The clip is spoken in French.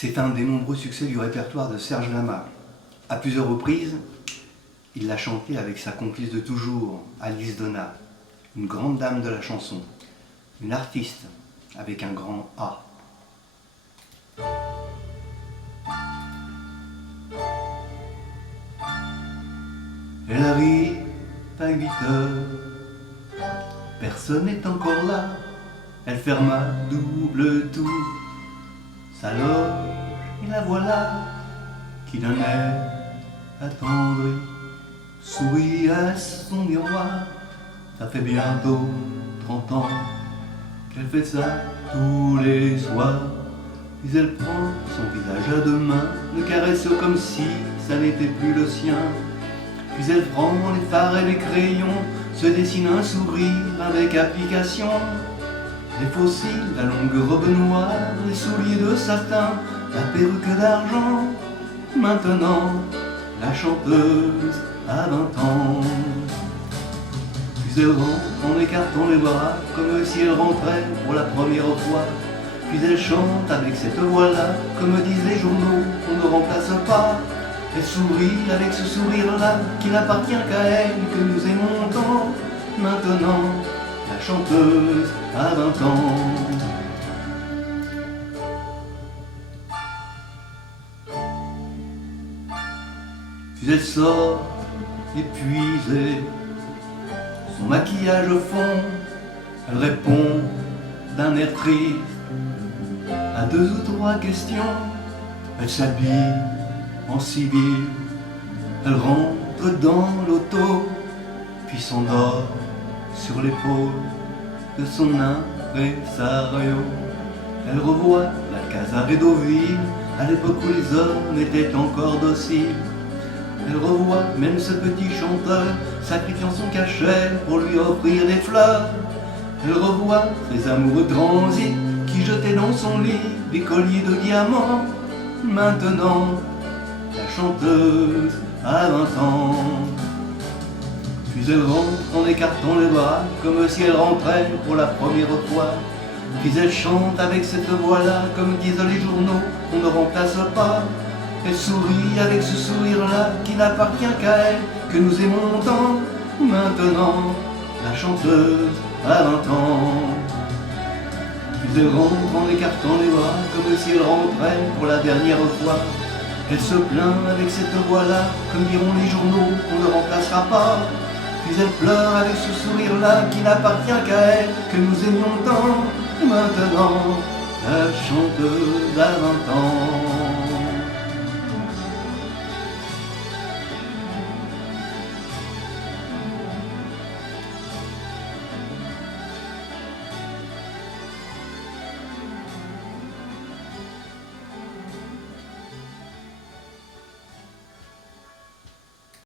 C'est un des nombreux succès du répertoire de Serge Lama. À plusieurs reprises, il l'a chanté avec sa complice de toujours, Alice Donna, une grande dame de la chanson, une artiste avec un grand A. Elle arrive à 8 heures, personne n'est encore là, elle ferme à double tour sa loge et la voilà qui d'un air attendri sourit à son miroir. Ça fait bientôt 30 ans qu'elle fait ça tous les soirs. Puis elle prend son visage à deux mains, le caresse comme si ça n'était plus le sien. Puis elle prend les fards et les crayons, se dessine un sourire avec application. Les faux cils, la longue robe noire, les souliers de satin, la perruque d'argent. Maintenant, la chanteuse a 20 ans. Puis elle rentre en écartant les bras, comme si elle rentrait pour la première fois. Puis elle chante avec cette voix-là, comme disent les journaux, on ne remplace pas. Elle sourit avec ce sourire-là, qui n'appartient qu'à elle, que nous aimons tant. Maintenant, la chanteuse a 20 ans. Puis elle sort épuisée, son maquillage fond, elle répond d'un air triste à 2 ou 3 questions. Elle s'habille en civil, elle rentre dans l'auto, puis s'endort sur l'épaule de son impresario. Elle revoit la Casa Redoville, à l'époque où les hommes étaient encore dociles. Elle revoit même ce petit chanteur, sacrifiant son cachet pour lui offrir des fleurs. Elle revoit ses amoureux transis qui jetaient dans son lit des colliers de diamants. Maintenant, la chanteuse a 20 ans. Puis elle rentre en écartant les bras, comme si elle rentrait pour la première fois. Puis elle chante avec cette voix-là, comme disent les journaux, on ne remplace pas. Elle sourit avec ce sourire-là, qui n'appartient qu'à elle, que nous aimons tant. Maintenant, la chanteuse a 20 ans. Puis elle rentre en écartant les bras, comme si elle rentrait pour la dernière fois. Elle se plaint avec cette voix-là, comme diront les journaux, on ne remplacera pas. Puis elle pleure avec ce sourire-là, qui n'appartient qu'à elle, que nous aimions tant. Maintenant, la chanteuse a 20 ans.